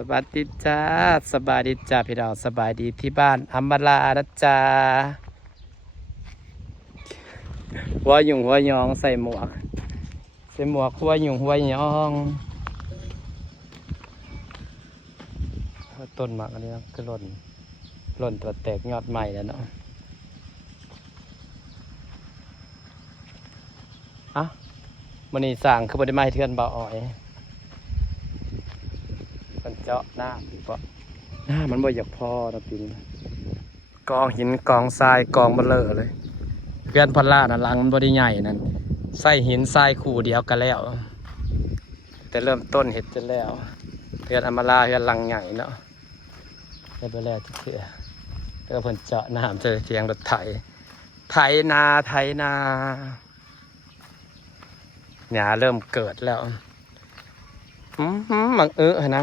สวัสดีจ้าสบายดีจ้าพี่น้องสบายดีที่บ้านอัมมาลานะจ้าหัวหยุ่งหัวยองใส่หมวกหัวหยุ่งหัวยองต้นหมากอันนี้ก็หล่นตัวแตกยอดใหม่แล้วเนาะอ่ะมันนี่สั่งคือบริไม้เทือนเบาอ่อยมันเจาะหน้าเพราะหน้ามันบ่อยากพอนะปีนี้กองหินกองทรายกองเบลอเลยเพื่อนพล่านะลังมันบ่ได้ใหญ่นั่นใส่หินทรายคู่เดียวกันแล้วแต่เริ่มต้นเห็ดจะแล้วเพื่อนอำมาลาเพื่อนลังใหญ่เนาะได้ไปแล้วที่เถื่อแล้วก็เพิ่นเจาะน้ำเจอเทียงรถไถนาหญ้าเริ่มเกิดแล้วบางนะ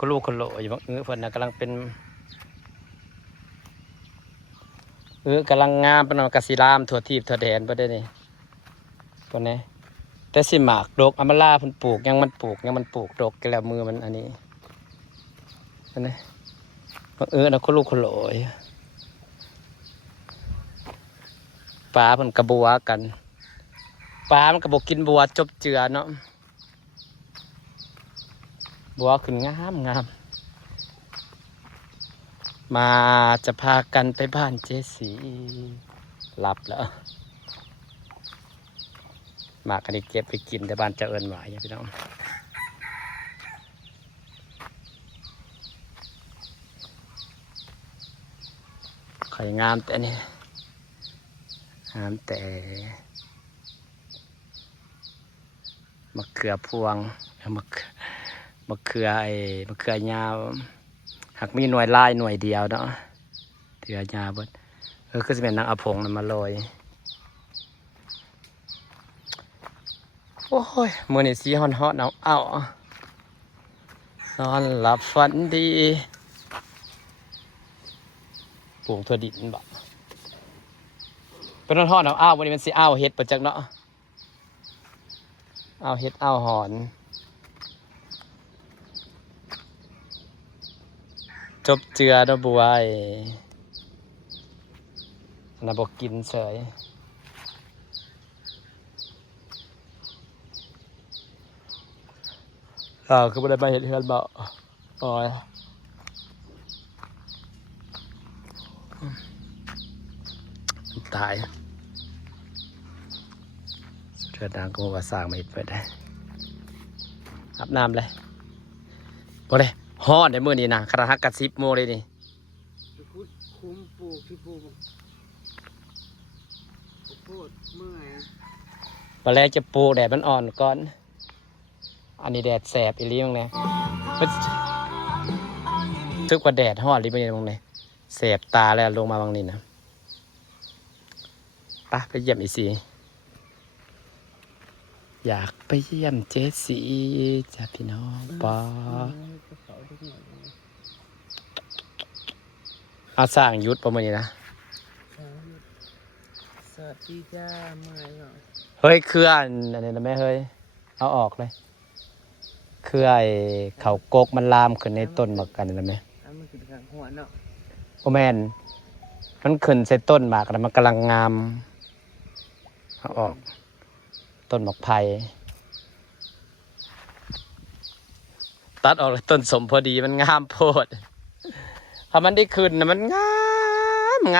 คุณลูกคุณโหลอยู่บางเพิ่นนะกำลังเป็นกำลังงามเป็นกสิรามถั่วทีบถั่วแดนไปได้นี่ตัวนี้แต่สิหมากดกอำมาลาเพิ่นปลูกยังมันปลูกดกกันแล้วมือมันอันนี้ตัวนี้บางนะคุณลูกคุณโหลปลาเพิ่นกระบัวกันปลามันกระบอกกินบัวจบเจือเนาะบัวขึ้นงามมาจะพากันไปบ้านเจสีหลับแล้วมากันนี้เก็บไปกินแต่บ้านเจ้าเอิญหวายพี่น้องไข่งามแต่นี่งามแต่มะเขือพวงมะเขือยาวหากมีหน่วยลายหน่วยเดียวเนาะเถื่อยาวเบิดคือจะเป็นนางอภงนำมาลอยโอ้ยมื้อนี้สีฮ้อนๆเอานอนหลับฝันดีปลูกถั่วดินบ่เป็นฮ้อนๆเอาวันนี้มันสิเฮ็ดประจักเนาะเฮ็ดหอนจบเจือดอกบัวน่ะบอกกินเฉยคือไม่ได้ไปเห็นเฮือนบ่อ๋อยตายเทือดังก็ว่าสร้างมาเห็ดไปได้อาบน้ำเลยบ่ได้ฮ้อนในมื้อนี้นะขนาดฮักกะ10 โมงเลยนี่คุ้มปลูกที่ปลูกโคตรเมื่อยตอนแรกจะปลูกแดดมันอ่อนก่อนอันนี้แดดแสบอีหลีมั้งเนี่ยซึกว่าแดดฮ้อนอีหลีมั้งเนี่ยแสบตาแล้วลงมาบางนี้นะไปเยี่ยมอีสีอยากไปเยี่ยมเจสีจ้าพี่น้องป้าเอาสร้างยุทธประมาณนี้นะสวัสดีจ้าเมื่อยเหรอเฮ้ยเครืออันนี้นะแม่เฮ้ยเอาออกเลยเครือเขากกมันลามขึ้นในต้นหมากกันนะแม่มันขึ้นข้างหัวเนาะโอ้แม่นมันขึ้นใส่ต้นหมากแล้วมันกำลังงามเอาออกต้นหมากไผ่ตัดออกเลยต้นสมพอดีมันงามโพดพอมันได้ขึ้นนะมันง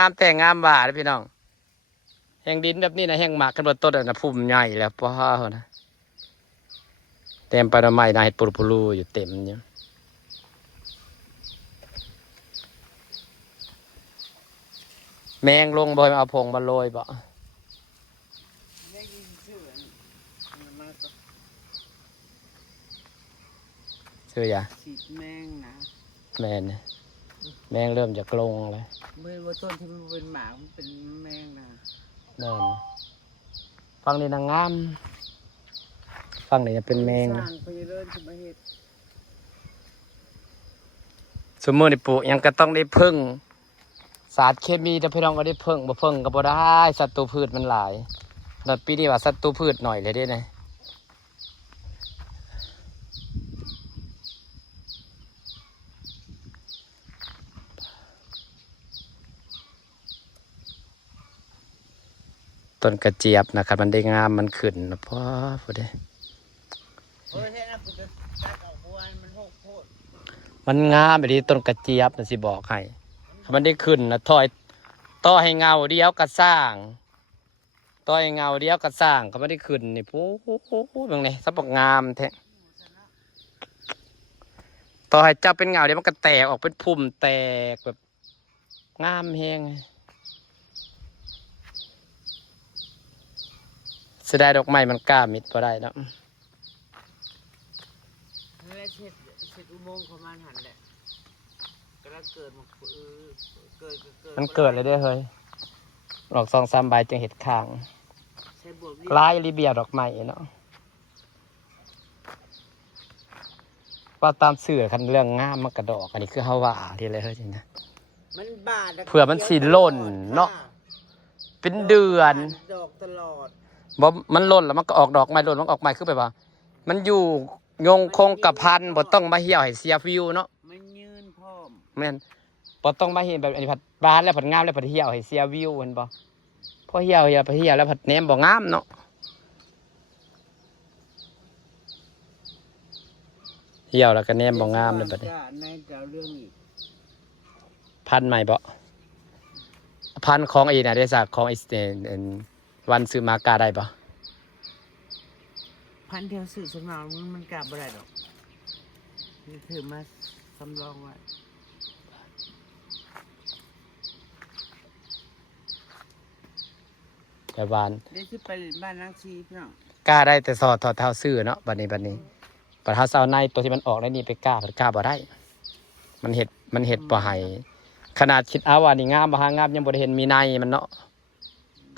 ามแต่งามบ่าเลยพี่น้องแห่งดินแบบนี้นะแห่งหมากกันบนต้นนะพุ่มใหญ่แล้วป้านะเต็มไปด้วยไม้นะเห็ดปูรูอยู่เต็มเนี่ยแมงลงบ่อยเอาพงมาโรยบ่ชื่อยาแมงนะแมงเริ่มจะกลงเลยเมื่อว่าต้นที่มันเป็นหมากมันเป็นแมงนะนั่นฟังนี่นางงามฟังนี่จะเป็นแมงนะสมมติปลูกยังก็ต้องได้พึ่งสารเคมีแต่พี่น้องก็ได้พึ่งบ่พึ่งก็บ่ได้ศัตรูพืชมันหลายแต่ปีนี้ว่าศัตรูพืชหน่อยเลยได้ไง ต้นกระเจี๊ยบนะครับมันได้งามมันขึ้นนะพ่อพูดได้ โอ้ยแค่นั้นกูจะตัดออกบัวมันหกโพด มันงามไปดีต้นกระเจี๊ยบนะสิบอกให้ถ้ามันได้ขึ้นนะถอยต่อให้เงาเดียวก็สร้างต่อให้เงาเดียวก็สร้างก็ไม่ได้ขึ้นนี่พูบางนี่สับงามแท้ต่อให้เจ้าเป็นเงาเดียวมันก็แตกออกเป็นพุ่มแตกแบบงามแฮงเสียดายดอกไม้มันกล้ามิดพอได้เนาะ นั่นแหละเสร็จอุโมงค์เขามาหันแหละก็แล้วเกิดมาเกิด มันเกิดเลยเด้อเฮ้ยดอก2-3 ใบจึงเห็ดข้าง ใช้บวก ลายรีเบียดอกไม้เนาะว่าตามสื่อคันเรื่องงามมันกระดอกอันนี้คือเฮาว่าที่อะไรเฮ้ยจริงนะ มันบาด เผื่อมันสิหล่นเนาะเป็นเดือน ดอกตลอด บ่มันหล่นแล้วมันก็ออกดอกไม้หล่นมันออกไม้คือแบบว่า มันอยู่ยงคงกับพันบ่ต้องมาเหี่ยวให้เสียวิวเนาะ มันยืนพร้อม แม่นบ่ต้องมาเห็นแบบอันนี้ผัดบานแล้วผัดงามแล้วผัดเหี่ยวให้เสียวิวเห็นบ่พอเหี่ยวผัดเหี่ยวแล้วผัดแหนมบ่งามเนาะเหี่ยวแล้วก็แหนมบ่งามเลยบัดนี้ ในเจ้าเรื่องอีก พันใหม่บ่พันของอีน่ะได้จากของอีวันซื้อมากาได้บ่ พันเทียวสื่อสมองมันกลับบ่ได้ดอกนี่ถือมาสำรองไว้ แต่วาน เดี๋ยวที่ไปบ้านนางชีพี่น้อง กาได้แต่สอดถอดเท้าซื้อเนาะบัดนี้บัดเท้าเสาในตัวที่มันออกได้นี่ไปกล้าผัดกล้าบ่ได้ มันเห็ดบ่ให้ขนาดคิดเอาว่านี่งามบ่หางามยังบ่ได้เห็นมีในมันเนาะ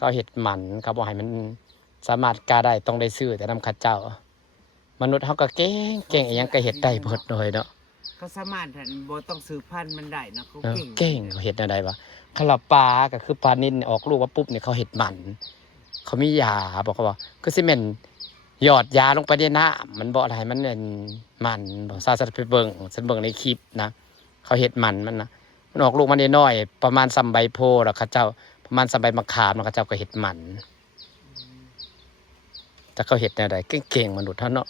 ก็เห็ดหมันก็บ่ให้มันสามารถกล้าได้ต้องได้ซื้อแต่นำข้าเจ้ามนุษย์เฮาก็เก่งอีหยังก็เฮ็ดได้เบิดเลยเนาะ เขาสามารถหันบ่ต้องซื้อพันธุ์มันได้นะเขาเก่ง เก่งเขาเฮ็ดได้วะคาราปลาก็คือปลานิ่นออกลูกว่าปุ๊บเนี่ยเขาเฮ็ดหมันเขามียาบอกเขาว่าคือสิแม่นหยอดยาลงไปในน้ำมันบ่ให้มันเป็นมันบ่ซาสัตว์ไปเบิ่งฉันเบิ่งในคลิปนะเขาเฮ็ดมันนะมันออกลูกมาน้อยๆประมาณซำใบโพแล้วเขาเจ้าประมาณซำใบมะขามแล้วเขาเจ้าก็เฮ็ดมันแต่เขาเฮ็ดแนวใดเก่งๆมนุษย์เฮาเนาะ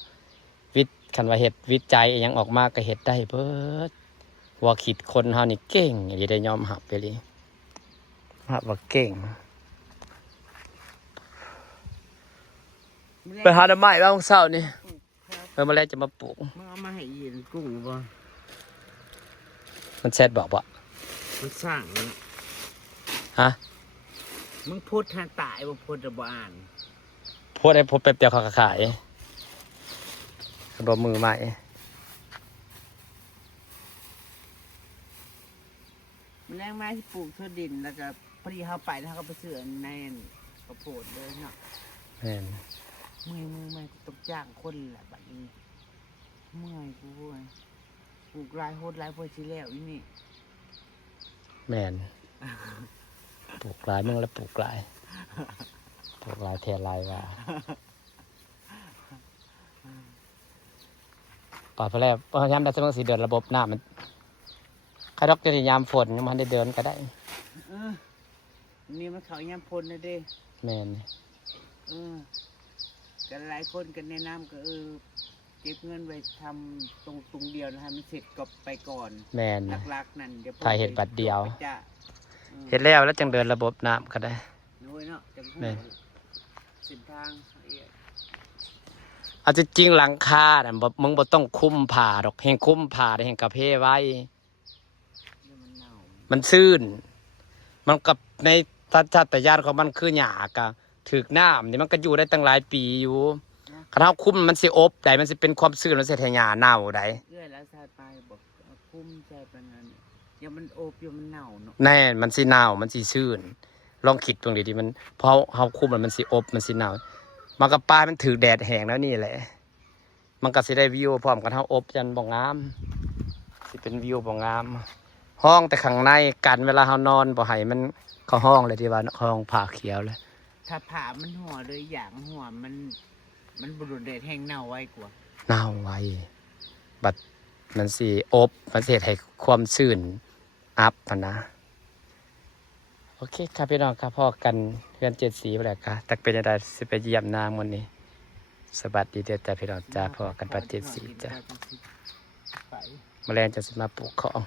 คันว่าเฮ็ดวิจัยอิหยังออกมาก็เฮ็ดได้เบิดว่าคิดคนเฮานี่เก่งอย่าได้ยอมรับไปเลยรับว่าเก่งไปหาดอกไม้บ้างเช้านี่มาแล้วจะมาปลูก มึงเอามาให้ยินกุ้งบ่ มันแชทบอกว่า มันสร้าง ฮะ มึงพูดทางตายบ่พูดจะบ่อ่าน โพดให้โพดแป๊บเดียวเขาก็ขายบ่มือใหม่ มันแรงไม้ที่ปลูกทั่วดินแล้วก็พอดีเขาไปแล้วเขาก็ไปซื้อในข้าวโพดเลยเนาะ แม่น มือไม่ต้องจ้างคนแหละบัดนี้เมื่อยกูเว้ยปลูกลายโหดลายพอสิแล้วอีนี่ แม่นปลูกหลายมึงแล้วปลูกหลายแทนหลายว่าป่าพอแล้วพอยามได้สมองสิเดินระบบน้ำมันใครดอกจะยามฝนยังมันได้เดินก็ได้ นี่มันเขายามพลนะเด้ แม่น กันหลายคนกันแนะนำก็เก็บเงินไว้ทำตรงเดียวนะฮะมันเสร็จก็ไปก่อน แม่น หลักๆนั่นเดี๋ยว ถ่ายเห็ดบัตรเดียว ไปจ้ะ เฮ็ดแล้วจังเดินระบบน้ำก็ได้ น้อยเนาะจัง แม่ หูเส้นทางละเอียด เอาจริงๆหลังคาน่ะมึงบ่ต้องคุ้มผ่าดอกแห่งคุ้มผ่าได้แห่งกระเพไว้ เดี๋ยวมันเน่า มันซื่นมันกับในทัศนญาณของมันคือหยากะถึกน้ำนี่มันก็อยู่ได้ตั้งหลายปีอยู่คันเฮาคุ้มมันสิอบได้มันสิเป็นความซื่นมันสิให้หญ้าเน่าได้ เอื้อยแล้วชายไปบอกเอาคุ้มใจปานนั้นอย่ามันโอบอย่ามันเน่าเนาะ แน่มันสิเน่ามันสิซื่นลองคิดตรงดีๆมันพอเฮาคุ้มมันสิอบมันสิเน่ามันก็ปลายมันถือแดดแห้งแล้วนี่แหละมันก็สิได้วิวพร้อมกันเฮาอบจันบ่งามสิเป็นวิวบ่งาม ห้องแต่ข้างในกันเวลาเฮานอนบ่ให้มันเข้าห้องเลยที่ว่าห้องผ้าเขียวเลย ถ้าผ่ามันหัวเลยอย่างหัวมันบุรุษเดชแห้งเน่าไว้กว่า เน่าไว้บัดมันสิอบมันสิเฮ็ดให้ความชื้นอัพมันนะ โอเคครับพี่น้องครับพ่อกันเพื่อนเจ็ดสีไปแล้วครับตักเป็นยังไงสิไปเยี่ยมนางวันนี้สวัสดีเด้อจ้าพี่น้องจ้าพ่อกันปัดเจ็ดสีจ้า ไป แมลงจะสิมาปลูกของ